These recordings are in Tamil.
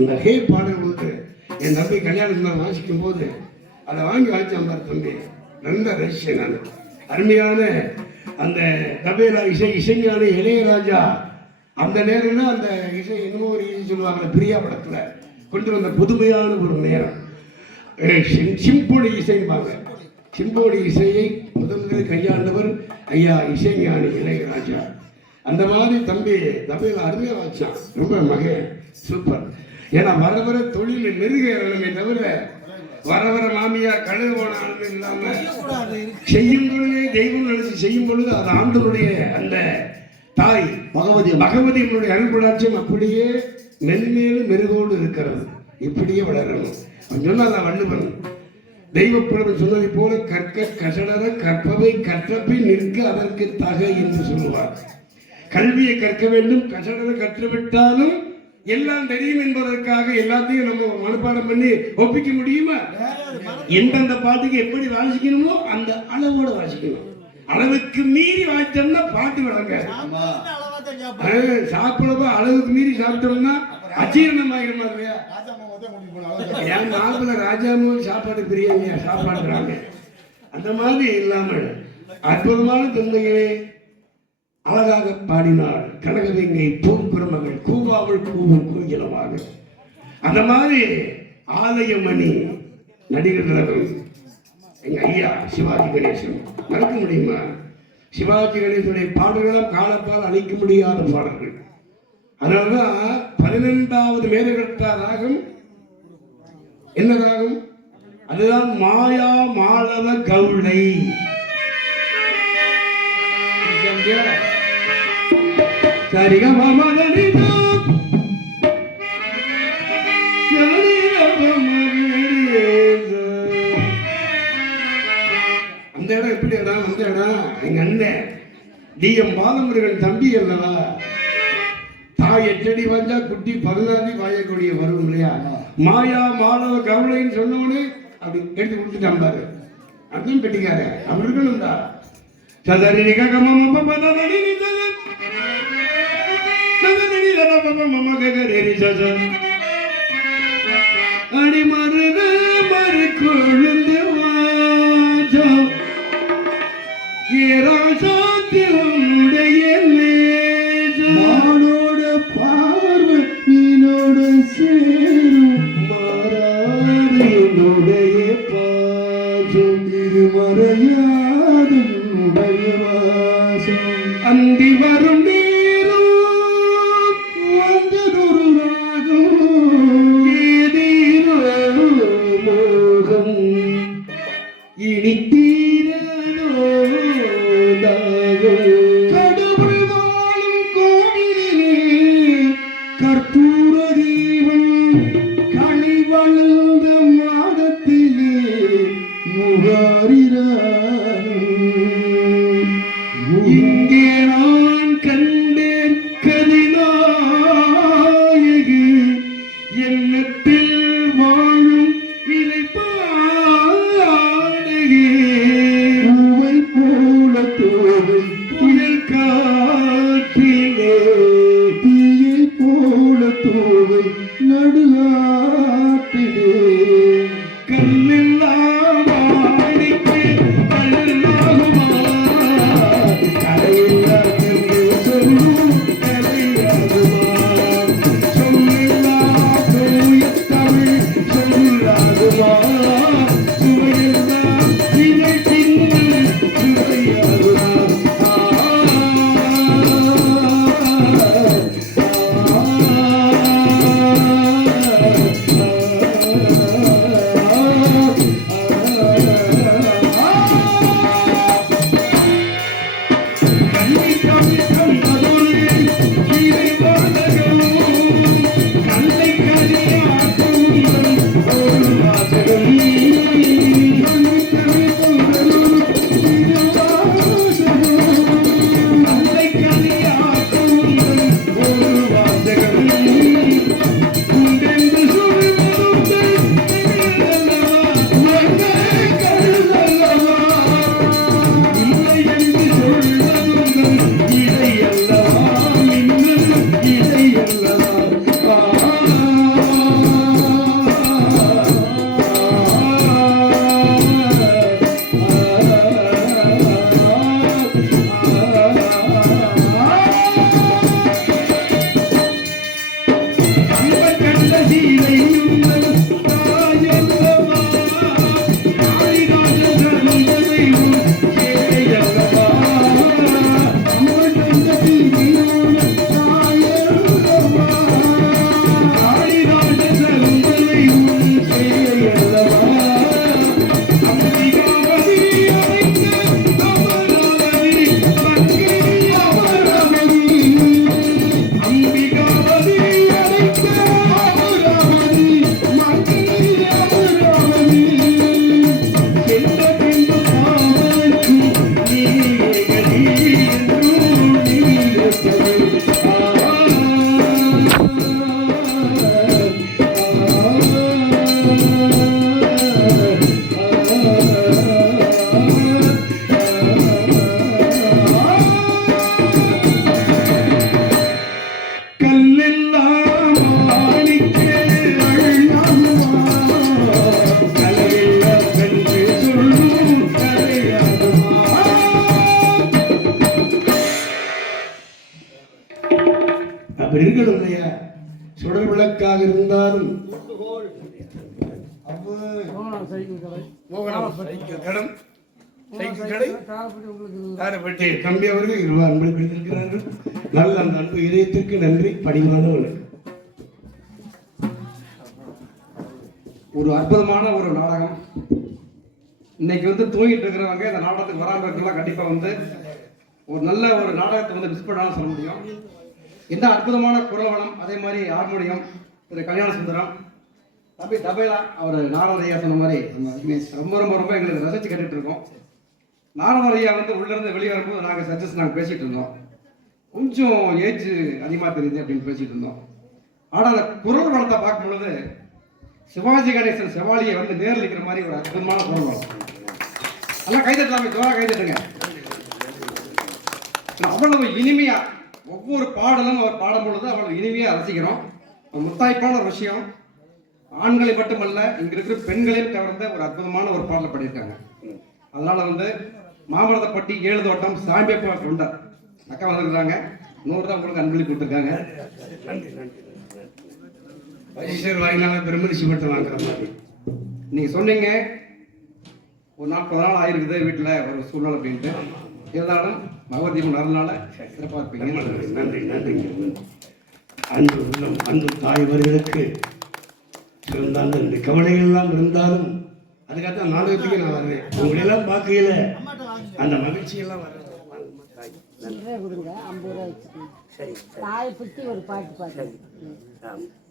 இந்த ஹே பாடல் உண்டு. என் தம்பி கல்யாணத்தில் வாசிக்கும் போது அதை வாங்கி வாசிச்சான் பாரு தம்பி, நல்ல ரசிச்சேன் நான். அருமையான அந்த தபேலா இசைஞான இளையராஜா அந்த நேரம்னா அந்த இசை என்னமோ ஒரு இசை சொல்லுவாங்க பிரியா படத்துல கொண்டு வந்த புதுமையான ஒரு நேரம். சிம்போனி இசைம்பாங்க. சிம்போனி இசையை முதலில் கையாண்டவர் ஐயா இசைஞானி இளையராஜா. அந்த மாதிரி தம்பி தபேலா அருமையா வாசிச்சான். ரொம்ப மகன் சூப்பர். ஏன்னா வர வர தொழில் நெருங்கமே தவிர வர வர மாமியா கழுது போன ஆளுமே இல்லாம செய்யும் பொழுதே தெய்வம் நினைச்சு செய்யும் பொழுது அது ஆண்டவருடைய அந்த தாய் பகவதியினுடைய அருள்படாட்சியம் அப்படியே மென்மேலும் மெருகோடு இருக்கிறது. இப்படியே வளரணும். சொன்னால் வள்ளுவன் தெய்வப்புலவன் சொன்னதை போல கற்க கசடர கற்பவை கற்றப்பை நிற்க அதற்கு தகை என்று சொல்லுவார். கல்வியை கற்க வேண்டும். கசடர கற்றுவிட்டாலும் எல்லாம் தெரியும் என்பதற்காக எல்லாத்தையும் நம்ம மனப்பாடம் பண்ணி ஒப்பிக்க முடியுமா? எந்தெந்த பாட்டுக்கு எப்படி வாசிக்கணுமோ அந்த அளவோட வாசிக்கணும். அளவுக்கு மீறி வாசித்தோம்னா பாட்டு விளங்க. சாப்பிடப்ப அளவுக்கு மீறி சாப்பிட்டோம்னா அஜீரணம் ஆகிருமா இல்லையா? என் நாட்டுல ராஜாவும் சாப்பாடு பிரியாணியா சாப்பாடுறாங்க. அந்த மாதிரி இல்லாமல் அற்புதமான தந்தைகளே அழகாக பாடினாள் கனகவேங்கை பூங்குறமகள் கூவாவள் கூவும் கோயிலமாக. அந்த மாதிரி ஆலயமணி நடிகர் எங்க ஐயா சிவாஜி கணேசன் மறக்க முடியுமா? சிவாஜி கணேசனுடைய பாடல்களும் காலத்தால் அழிக்க முடியாத பாடல்கள். அதனாலதான் 12வது மேலகர்த்தா ராகம் என்ன ராகம்? அதுதான் மாயா மாளவ கவுளை. சரிக அந்த இடம் எப்படி இடம்? அந்த இடம் எங்க அண்ணன் டிஎம் பாலமுருகன் தம்பி அல்லவா? தாய் 8 அடி வாஞ்சா குட்டி 14 வாயக்கூடிய வரும் இல்லையா? மாயா மாளவ கவுளைன்னு சொன்னவனே அப்படி எடுத்து கொடுத்துட்டான் பாரு. அதுவும் கட்டிக்கார அப்படி இருக்கணும் தான். சதரி அடி மருத மறு கொழுந்து வாஜம் ஏராசாத்தியுடைய மானோட பார்வை நீனோட சேரும் மாறாது என்னுடைய பாசம் இது மறையாது என்னுடைய வாசம் அந்தி வரும் நேரம் வந்ததொரு ராகம் ஏதீரோ மோகம் இனி தீரனோ தாகம் கடவுள் வாழும் கோவிலிலே கற்பூர தீபம் களி வளர்ந்த மாடத்திலே இங்கே நான் கண்டேன் கதிநாயகி எண்ணத்தில் வாழும் இதை பாடகி பூவை போல தோவை புயல் காற்றிலே தீயை போல தோவை நடுகாட்டிலே கல்லெல்லாம் இருந்தாலும் தம்பி அவர்கள் இருவார் அன்பளி கொடுத்திருக்கிறார்கள். நல்ல அந்த அன்பு இதயத்திற்கு நன்றி. பணிவான ஒரு அற்புதமான ஒரு நாடகம். இன்னைக்கு தூங்கிட்டு இருக்கிறவங்க இந்த நாடகத்துக்கு வராமல் இருக்கலாம். கண்டிப்பாக ஒரு நல்ல ஒரு நாடகத்தை மிஸ் பண்ணாலும் சொல்ல முடியும். என்ன அற்புதமான குரல் வளம், அதே மாதிரி ஹார்மோனியம் திரு கல்யாண சுந்தரம், தம்பி தபேலா அவர் நாரதையா சொன்ன மாதிரி ரொம்ப ரொம்ப ரொம்ப எங்களுக்கு ரசிச்சு கேட்டுட்டு இருக்கோம். நாரதையா உள்ளிருந்து வெளியே வரும்போது நாங்கள் பேசிட்டு இருந்தோம். கொஞ்சம் ஏஜ் அதிகமாக தெரியுது அப்படின்னு பேசிட்டு இருந்தோம். ஆனால் அந்த குரல் வளத்தை பார்க்கும் பொழுது சிவாஜி கணேசன் செவாலியை நேரில் இருக்கிற மாதிரி ஒரு அற்புதமான குரல் வளம். நல்லா கைதட்டலாமே, ஜோரா கைதட்டுங்க. அவ்வளவு இனிமையா ஒவ்வொரு பாடலும் அவர் பாடும் பொழுது அவ்வளவு இனிமையா ரசிக்கிறோம். முத்தாய்ப்பான ஒரு விஷயம். ஆண்களை மட்டுமல்ல, இங்க இருக்கிற பெண்களையும் கவர்ந்த ஒரு அற்புதமான ஒரு பாடலை பாடியிருக்காங்க. அதனால மாமரதப்பட்டி 7 தோட்டம் சாம்பியப்பா கொண்டார் அக்கா வந்திருக்கிறாங்க. 100 தான் உங்களுக்கு அன்பளி கொடுத்துருக்காங்க. வாயினால பெருமரிசி மட்டும் வாங்குற மாதிரி நீங்க சொன்னீங்க ஒரு 40 நாள் ஆயிருக்குது வீட்டில் ஒரு சூழ்நிலை அப்படின்ட்டு. இருந்தாலும் மகவதீபம் நடனால சிறப்பாக இருப்பீங்க. நன்றி நன்றி. அன்பு உள்ளம் அன்பு தாய்வர்களுக்கு இருந்தாலும் இந்த கவலைகள் எல்லாம் இருந்தாலும் அதுக்காகத்தான் நாடகத்துக்கு நான் வர்றேன். உங்களெல்லாம் பார்க்கையில அந்த மகிழ்ச்சியெல்லாம் வர்றது. சில்லறை கொடுங்க, 50 ரூபா வச்சுக்கோங்க. சரி, தாயை பற்றி ஒரு பாட்டு பாட்டு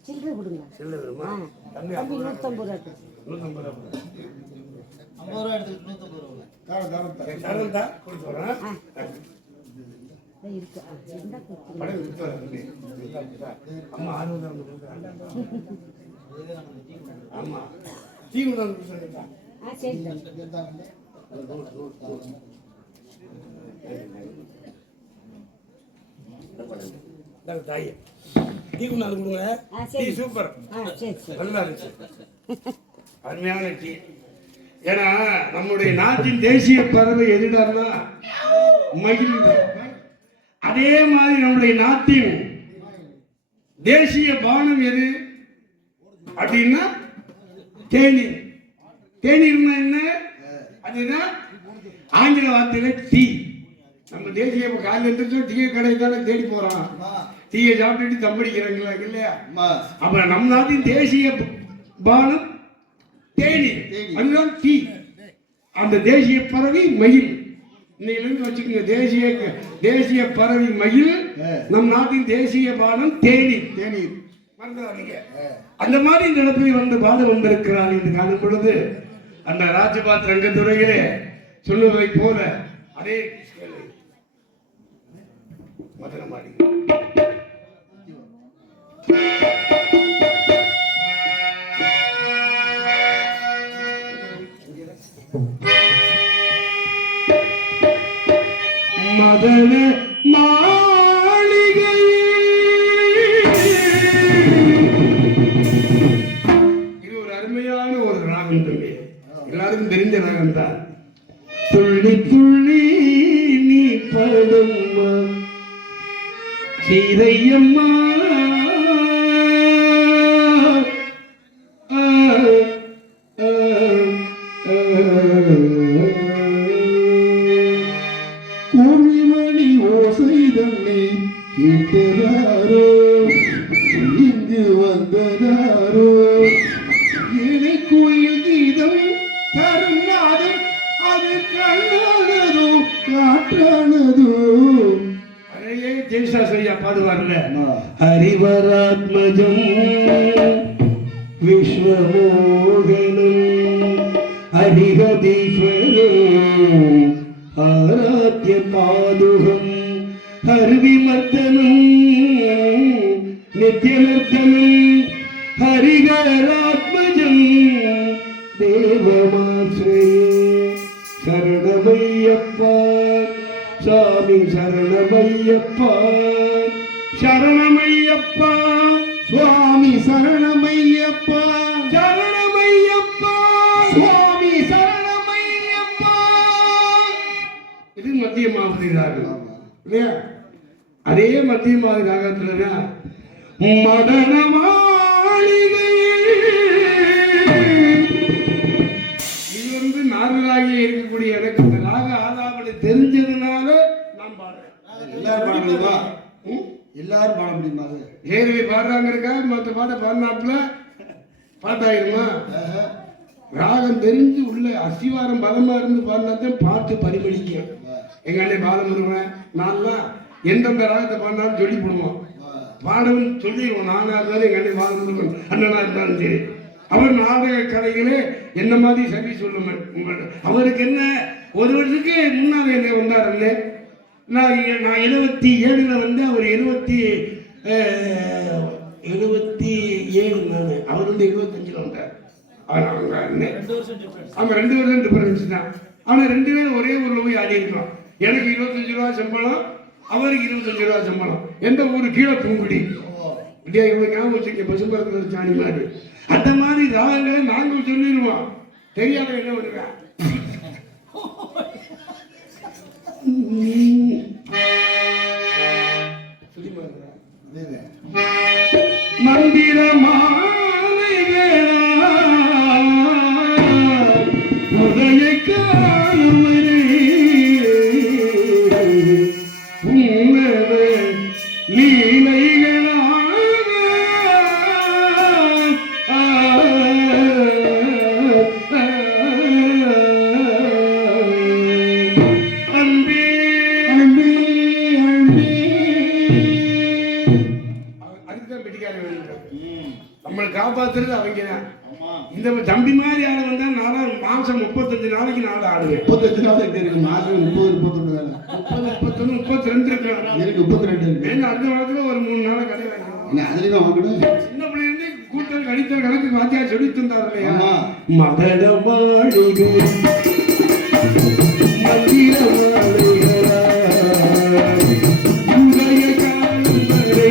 சில்லறை கொடுங்க. சில்லறைமா தம்பி 150 ரூபா. 150 ரூபா. 50 ரூபா எடுத்து 150 ரூபா. தரம் தான் கொடுத்துறேன். இருக்கு இருந்தா கொடுத்துருங்க. படம் கொடுத்துறேன். அம்மா 60 ஆமா டீ கொண்டு சொல்லுங்க. சரி தாயே டீ கொண்டாந்து கொடுங்க. டீ சூப்பர், நல்லா இருந்துச்சு, அருமையான டீ. ஏன்னா நம்முடைய நாட்டின் தேசிய பறவை எதுடான்னா மயில். அதே மாதிரி நம்முடைய நாட்டின் தேசிய பானம் எது அப்படின்னா தேநீர். தேநீர்னா என்ன? அதுதான் ஆங்கில வார்த்தையில டீ. நம்ம தேசிய காலையில் டீ கடை தானே தேடி போறோம். டீயை சாப்பிட்டுட்டு தம்படிக்கிறாங்களா இல்லையா? அப்ப நம் நாட்டின் தேசிய பானம் தேநீர், அதுதான் டீ. அந்த தேசிய பறவை மயில். இன்னையிலிருந்து வச்சுக்கோங்க, தேசிய பறவை மயில், நம் நாட்டின் தேசிய பானம் தேநீர். தேநீர் அந்த மாதிரி இந்த இடத்தில் பாட வந்திருக்கிறார் என்று காணும் பொழுது அந்த ராஜபாத் ரங்கத்துறையிலே சொல்லுவதை போல அதே மதனமாடி மதன மாளிகை. இது ஒரு அருமையான ஒரு ராகம் தம்பி, எல்லாருக்கும் தெரிஞ்ச ராகம் தான். துள்ளி துள்ளி நீ பாடும் சீதையம்மா, கூர்மணி ஓசை தன்னை கேட்டதாரோ, இங்கு வந்ததாரோ, ஏழை கோயில் கீதம் தரும் நாதம், அது கண்ணானதோ காற்றானதோ. அதையே ஜெயசாஸ்திரியா பாடுவார்ல, ஹரிவராத்மஜம் விஸ்வமோகனம் ஹரிஹதீஸ்வரம் ஆராத்ய பாதுகம் ஹர்விமர்த்தனம் நித்யநர்த்தனம் ஹரிஹராத்மஜம் தேவமாஸ்ரயே. சரணமையப்பா சாமி, சரணமையப்பா சரணமையப்பா சுவாமி, சரணமையப்பா சரணமையப்பா சுவாமி, சரணமையப்பா. இது மத்திய மாதிரி ராகம் இல்லையா? அதே மத்திய மாதிரி ராகத்துல மதனமாளி ஏற்கனவே பாடுறாங்க இருக்கா மற்ற பாட்டை பாடினாப்புல பாட்டாயிருமா? ராகம் தெரிஞ்சு உள்ள அசிவாரம் பலமா இருந்து பாடினாதான் பாட்டு பரிமளிக்கும். எங்க அண்ணன் பாலமுருகன் நான்லாம் எந்தெந்த ராகத்தை பாடினாலும் சொல்லி போடுவோம், பாடவும் சொல்லிடுவோம். நானா இருந்தாலும் எங்க அண்ணன் பாலமுருகன் அண்ணனா இருந்தாலும் சரி, அவர் நாடக கலைகளே என்ன மாதிரி சரி சொல்லுவேன். அவருக்கு என்ன ஒரு வருஷத்துக்கு முன்னாடி என்ன வந்தார் அண்ணன். நான் 77 வந்து அவர் 77 நான், அவர் வந்து 75 வந்தார். அவங்க அண்ணன் அவங்க 2 வருஷம் டிஃபரன்ஸ் தான். ஆனால் 2 பேரும் ஒரே ஊரில் போய் ஆடி இருக்கிறோம். எனக்கு 25 ரூபா சம்பளம், அவருக்கு 25 ரூபா சம்பளம். எந்த ஊர்? கீழே பூங்குடி. இப்படியா இவ்வளோ ஞாபகம் வச்சுக்க, பசும்பரத்தில் சாணி மாதிரி. அந்த மாதிரி ராகங்களை நாங்கள் சொல்லிடுவோம், தெரியாம என்ன பண்ணுவேன். மந்திர உதய காலமரே உங்களது லீலைகளா அன்பே அன்பே அன்பே. அதுக்குதான் பெட்டிக்கார வேணும், நம்மளை காப்பாத்துறது அவங்க தான். இந்த தம்பி மாதிரி ஆள் வந்தா நானும் மாசம் 35 நாளைக்கு நாள் ஆடுவேன். 35 நாள் இருக்கு, மாசம் 30 31 தானே. 30 31 32 இருக்கு. எனக்கு 32 இருக்கு. ஏன்னா அடுத்த வாரத்துல ஒரு 3 நாளை கடை வாங்கிடுவோம். அதுலயும் வாங்கணும். சின்ன பிள்ளைங்க கூட்டல் கழித்தல் கணக்கு வாத்தியார் சொல்லி தந்தார் இல்லையா? ஆமா. மதட மாளிகை மந்திர மாளிகைகளா உதய காலமரே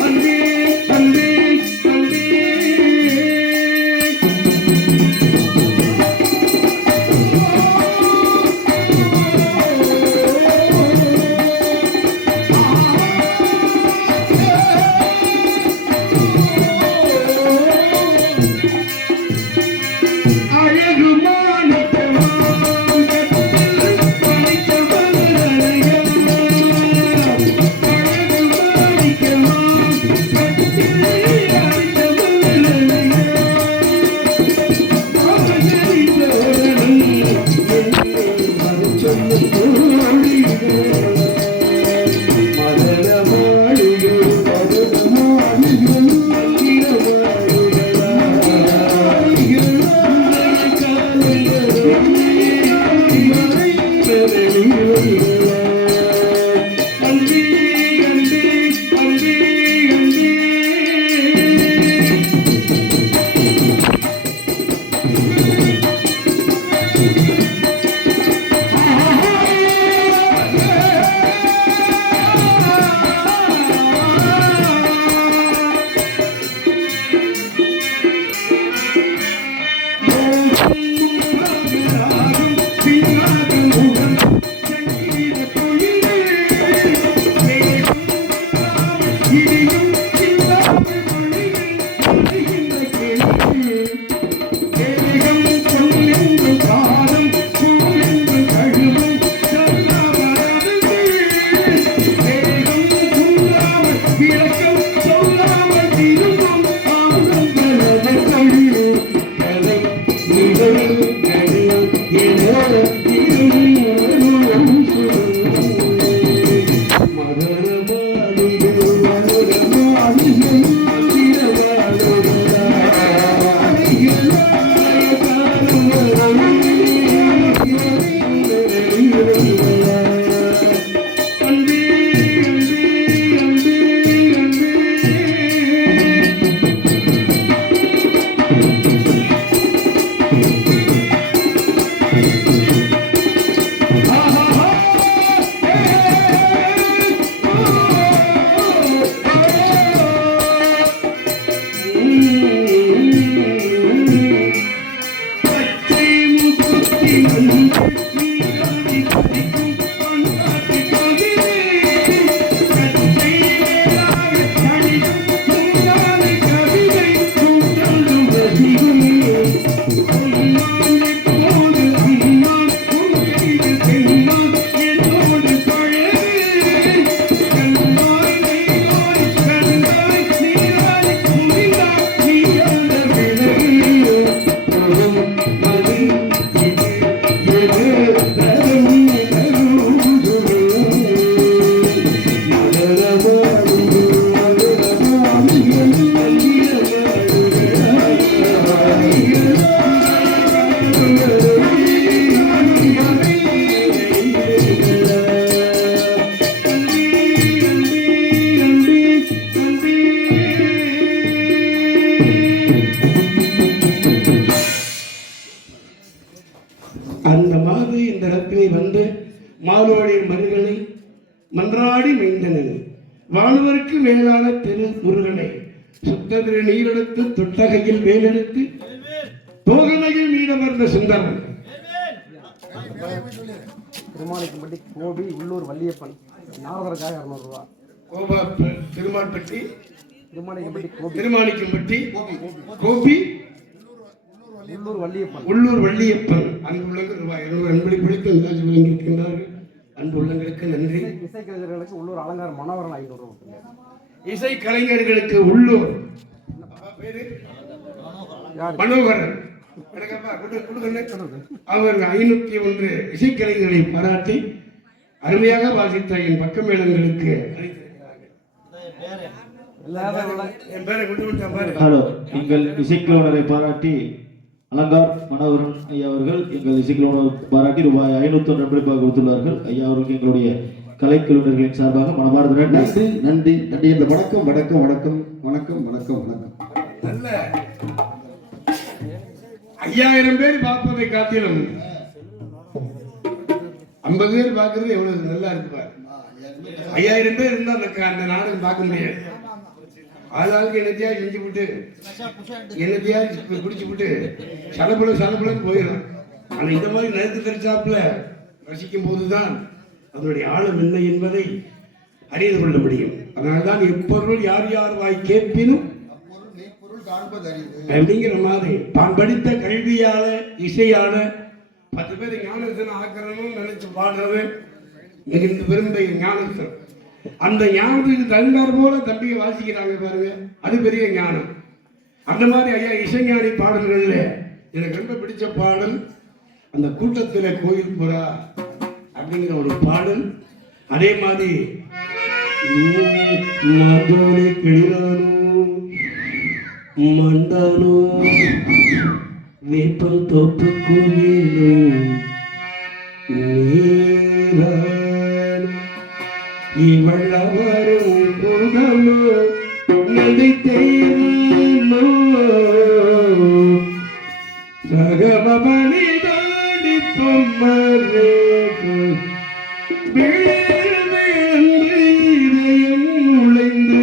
அன்பே அன்பே அன்பே. அழகு மாணிக்கமா மேலான திரு முருகனை சுத்ததிரு நீரெடுத்து தொட்டகையில் வேலெடுத்து தோகமையில் மீனமர்ந்த சுந்தரன் திருமாலிக்கும்பட்டி கோபி உள்ளூர் வள்ளியப்பன் நாரதருக்காக 200 ரூபா. கோபா திருமால்பட்டி திருமாலிக்கும்பட்டி கோபி திருமாணிக்கம்பட்டி கோபி உள்ளூர் வள்ளியப்பன் உள்ளூர் வள்ளியப்பன் அன்புள்ளங்கள் ரூபாய் 200 அன்பளி பிடித்து வழங்கியிருக்கின்றார்கள். அன்புள்ளங்களுக்கு நன்றி. இசைக்கலைஞர்களுக்கு உள்ளூர் அலங்கார மனோகரன் 500 ரூபா. இசை கலைஞர்களுக்கு உள்ளூர் பேரு மனோகரன் அவர் 501 இசைக்கலைஞர்களை பாராட்டி அருமையாக வாசித்த என் பக்கமேளங்களுக்கு என் பேரை கொண்டு விட்டான் பாரு. ஹலோ, எங்கள் இசைக்குழுவினரை பாராட்டி அலங்கார் மனோகரன் ஐயா அவர்கள் எங்கள் இசைக்குழுவினர் பாராட்டி ரூபாய் 501 நன்றிப்பாக கொடுத்துள்ளார்கள். ஐயா அவர்களுக்கு எங்களுடைய கலைக்குழுவினர்களின் சார்பாக மனமார்ந்த நன்றி நன்றி நன்றி. இந்த வணக்கம் வணக்கம் வணக்கம் வணக்கம் வணக்கம் வணக்கம். நல்ல 5000 பேர் பார்ப்பதை காட்டிலும் 50 பேர் பார்க்கறது எவ்வளவு நல்லா இருக்கு பாரு. 5000 பேர் இருந்தா அந்த நாடகம் பார்க்க முடியாது. ஆளாளுக்கு என்னத்தையா செஞ்சு விட்டு என்னத்தையா குடிச்சு விட்டு சலபுலன்னு போயிடும். ஆனா இந்த மாதிரி நறுக்கு தெரிச்சாப்புல ரசிக்கும் போதுதான் அதனுடைய ஆழம் என்ன என்பதை அறிந்து கொள்ள முடியும். அதனால்தான் எப்பொருள் யார் யார் வாய் கேட்பினும் அப்படிங்கிற மாதிரி தான் படித்த கல்வியால இசையால 10 பேர் ஞானத்தனம் ஆக்கிறனும் நினைச்சு பாடுறது மிகுந்த பெருமை ஞானத்தனம். அந்த ஞானத்துக்கு தகுந்தார் போல தம்பியை வாசிக்கிறாங்க பாருங்க, அது பெரிய ஞானம். அந்த மாதிரி ஐயா இசைஞானி பாடல்கள்ல எனக்கு ரொம்ப பிடிச்ச பாடல் அந்த கூட்டத்துல கோயில் புறா அப்படிங்கிற ஒரு பாடல். அதே மாதிரி மதுரை கிளிரானோ மண்டானோ வேப்பம் தோப்பு கோயிலும் இவள் அவரும் புகழோ நடித்தேனோ சகமணி தாண்டி பொம்மரே நுழைந்து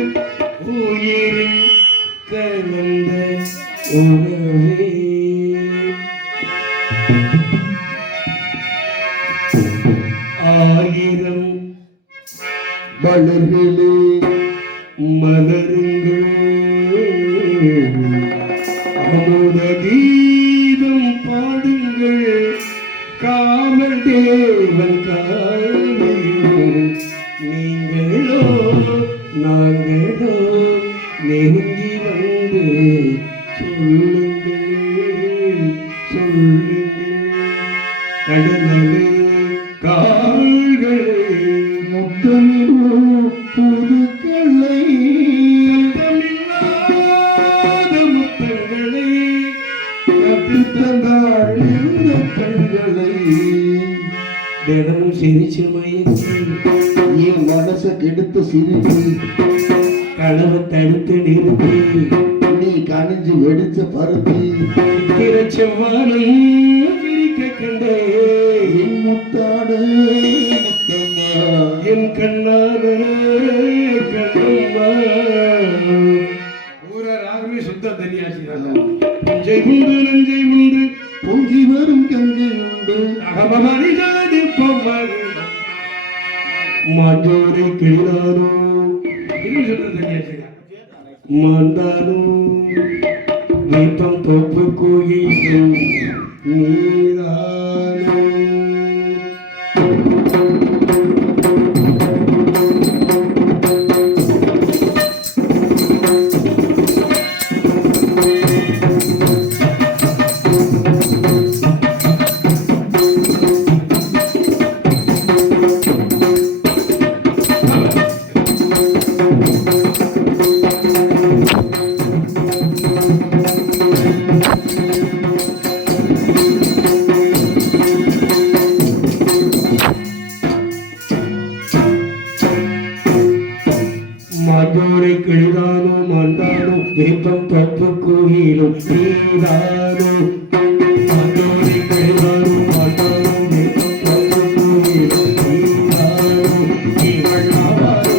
உயிரில் கலந்த உறவே ஆயிரம் மலர்களே மலருங்கள் அமுத கீதம் பாடுங்கள் காவல் தேவன் காலையோ நீங்களோ நாங்களோ நெருங்கி வந்து சொல்லுங்கள் கடலே கால்களே முத்தமிழோ புதுக்களை தமிழாத முத்தங்களை கற்றுத்தந்தாள் இந்த கண்களை தினமும் சிரிச்சு மயக்கி என் மனசை கெடுத்து சிரித்து களவை தடுத்து நிறுத்தி நீ கணிஞ்சு வெடிச்ச பருத்தி செவ்வானம் பிரிக்க கண்டே என் முத்தாடு முத்தம்மா என் கண்ணான கண்ணம்மா பூரா ராகமே சுத்த தனியாச்சு. நஞ்சை உண்டு நஞ்சை உண்டு பொங்கி வரும் கங்கை உண்டு அகமணிதாதி பொம்மரு மதுரை கிளிரானோ இது சுத்த தனியாச்சுங்க. மாந்தானோ வேப்பம் தோப்பு கோயில் நீரானோ மதுரை கிளிரானோ மண்டானோ வேப்பம் தப்பு கோயிலும் நீரானோ மதுரை கிளிரானோ மண்டானோ வேப்பம் தப்பு கோயிலும் நீரானோ இவள் அவள்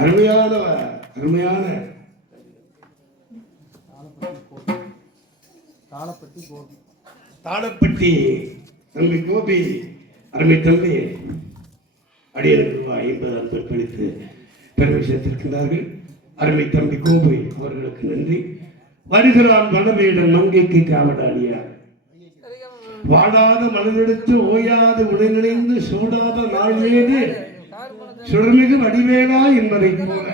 அருமையான அருமையான தாளப்பட்டி தம்பி கோபி, அருமை தம்பி அடியனுக்கு ரூபாய் 50 அன்பளித்து பெருமை சேர்த்திருக்கின்றார்கள். அருமை தம்பி கோபி அவர்களுக்கு நன்றி. வருகிறான் வடவேடன் மங்கைக்கு காவடாடியார், வாடாத மனதெடுத்து ஓயாது உடனிணைந்து சூடாத நாள் ஏது சுடர்மிகு வடிவேலா என்பதை போல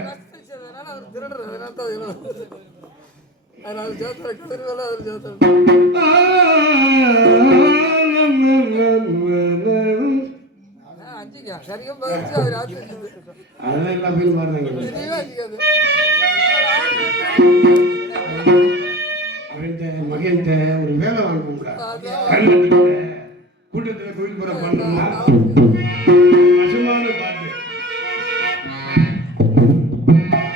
அதெல்லாம் போய் பாருங்க. அவன் மகன் ஒரு வேலை வாங்க கூட்டத்தில் கோயில் புற பண்ணோம்னா வசமான பாட்டு.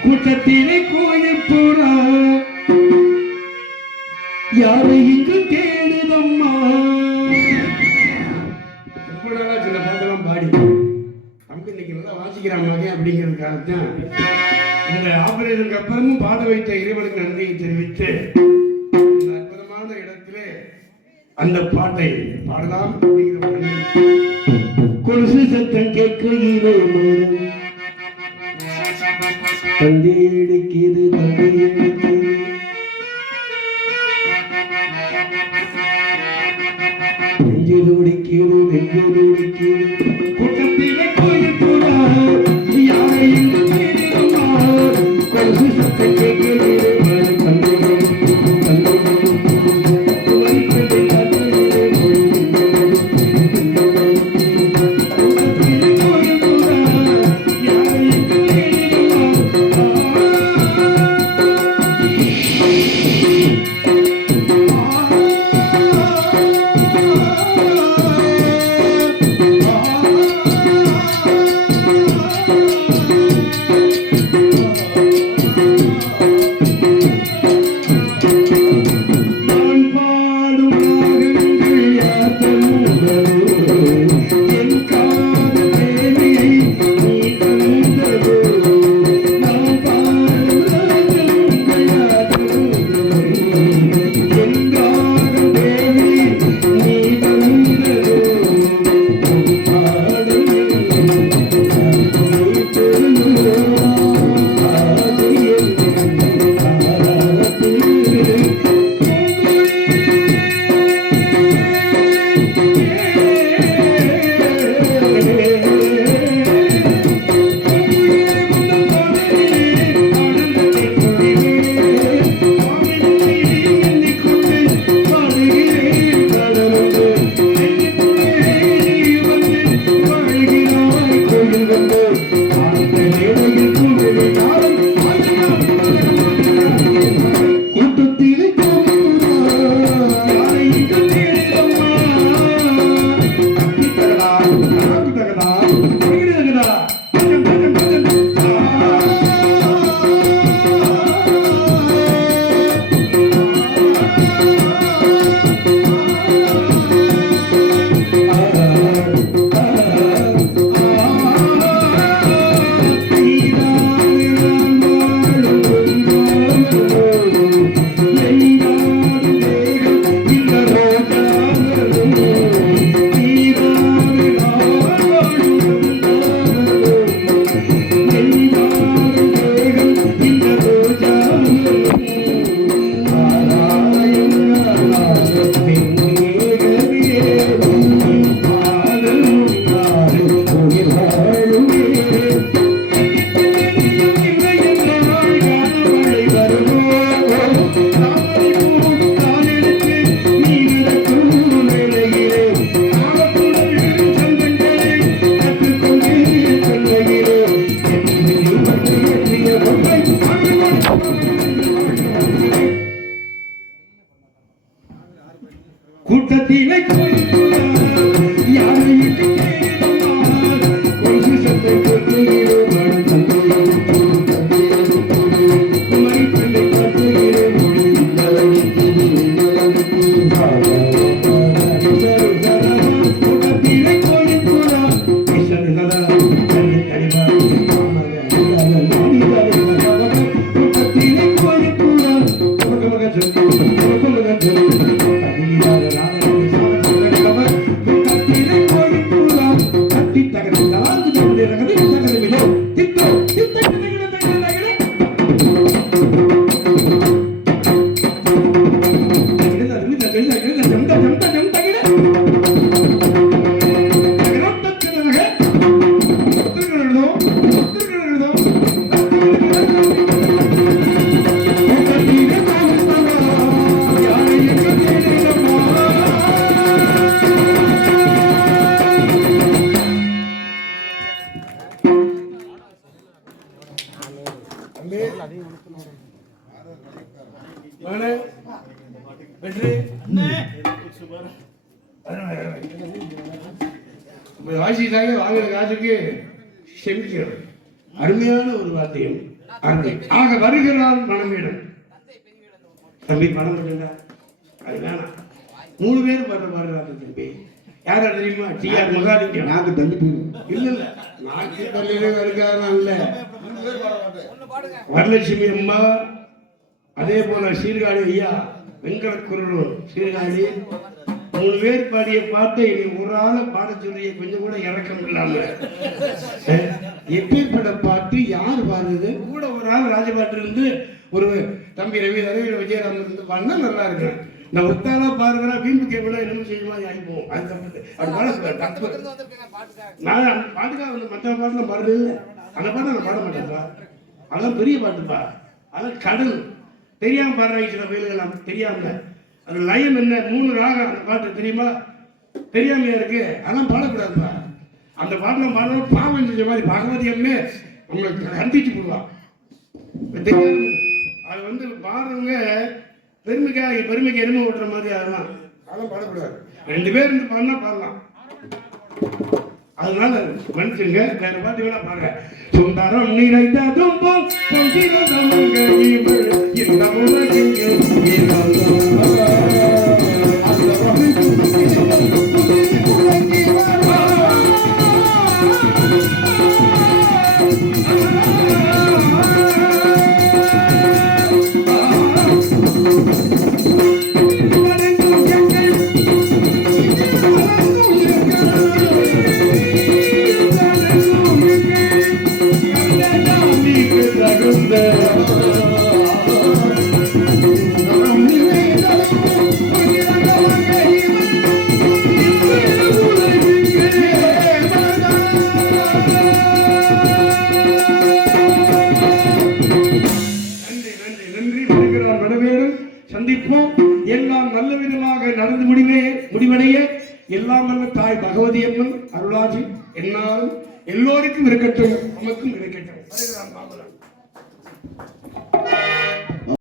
கூட்டத்திலே கோயில் புறா யாரை இங்கு தேடுதம்மா. ரொம்ப நாளா சில பாட்டெல்லாம் பாடி தம்பி இன்னைக்கு நல்லா வாசிக்கிறான் மகன் அப்படிங்கிறதுக்காகத்தான் இந்த ஆபரேஷனுக்கு அப்புறமும் பாட வைத்த இறைவனுக்கு நன்றியை தெரிவித்து இந்த அற்புதமான இடத்திலே அந்த பாட்டை பாடலாம் அப்படிங்கிற கொலுசு சத்தம் கேட்கையிலே தந்தி எடுக்கிறது தந்தி எடுக்கிறது நெஞ்சில் ஒடிக்கிறது நெஞ்சில் ஒடிக்கிறது. கூட்டத்திலே கோயில் புறா யாரையும் கொலுசு சத்தம் கேட்கிறது Ah தம்பி மகனே வெற்றி வாசிட்டாங்க வாங்குற காசுக்கு செமிக்கிறோம். அருமையான ஒரு வார்த்தையும் அருமை. ஆக வருகிறார் மனமேடம். தம்பி பணம் பண்ணுங்க, அது வேணாம். 3 பேர் பாடுறாங்க தம்பி. யாரா தெரியுமா? டிஆர் மகாலிங்கம். நாக்கு தள்ளி போயிடும். இல்ல இல்ல, நாக்கு தள்ளிலே வருகிறாரா இல்ல, வரலட்சுமி அம்மா, அதே போல சீர்காழி ஐயா, வெங்கட குரலூர் சீர்காழி 3 பேர் பாடிய பாட்டை இனி ஒரு ஆளை பாட சொல்லிய கொஞ்சம் கூட இறக்கம் இல்லாம எப்பேற்பட்ட பாட்டு யார் பாடுறது கூட ஒரு ஆள் ராஜபாட்டு இருந்து ஒரு தம்பி ரவி விஜயராமன் இருந்து பாடினா நல்லா இருக்கு. இந்த ஒத்தாலா பாருங்கன்னா வீம்பு கேட்கணும் என்னமோ செய்யுமா ஆகிப்போம். அது தப்பு, அது பாட தப்பு. நான் அந்த பாட்டுக்காக வந்து மற்ற பாட்டுலாம் பாடுறது இல்லை. அந்த பாட்டை நான் பாட மாட்டேன்ப்பா. அதெல்லாம் பெரிய பாட்டுப்பா, அதெல்லாம் கடல் தெரியாம பாடுறாங்க சில பேருலாம் தெரியாம. அது லயம் என்ன 3 ராகம் அந்த பாட்டு தெரியுமா? தெரியாமையா இருக்கு. அதெல்லாம் பாடக்கூடாதுப்பா. அந்த பாட்டில் பாடுறோம் பாவம் செஞ்ச மாதிரி பகவதி அம்மே நம்மளை கண்டிச்சு போடுவான். அது வந்து பாடுறவங்க பெருமைக்கு எருமை ஓட்டுற மாதிரி அதெல்லாம் பாடக்கூடாது. 2 பேர் இருந்து பாடினா பாடலாம். அதனால மனுஷங்க வேற பாட்டு வேணா பாருங்க. சுந்தரம் நிறைந்ததும் சந்திப்போம். எல்லாம் நல்ல விதமாக நடந்து முடிவடைய எல்லாம் வல்ல தாய் பகவதி அம்மன் அருளாசி என்னாலும் எல்லோருக்கும் இருக்கட்டும், நமக்கும் இருக்கட்டும்.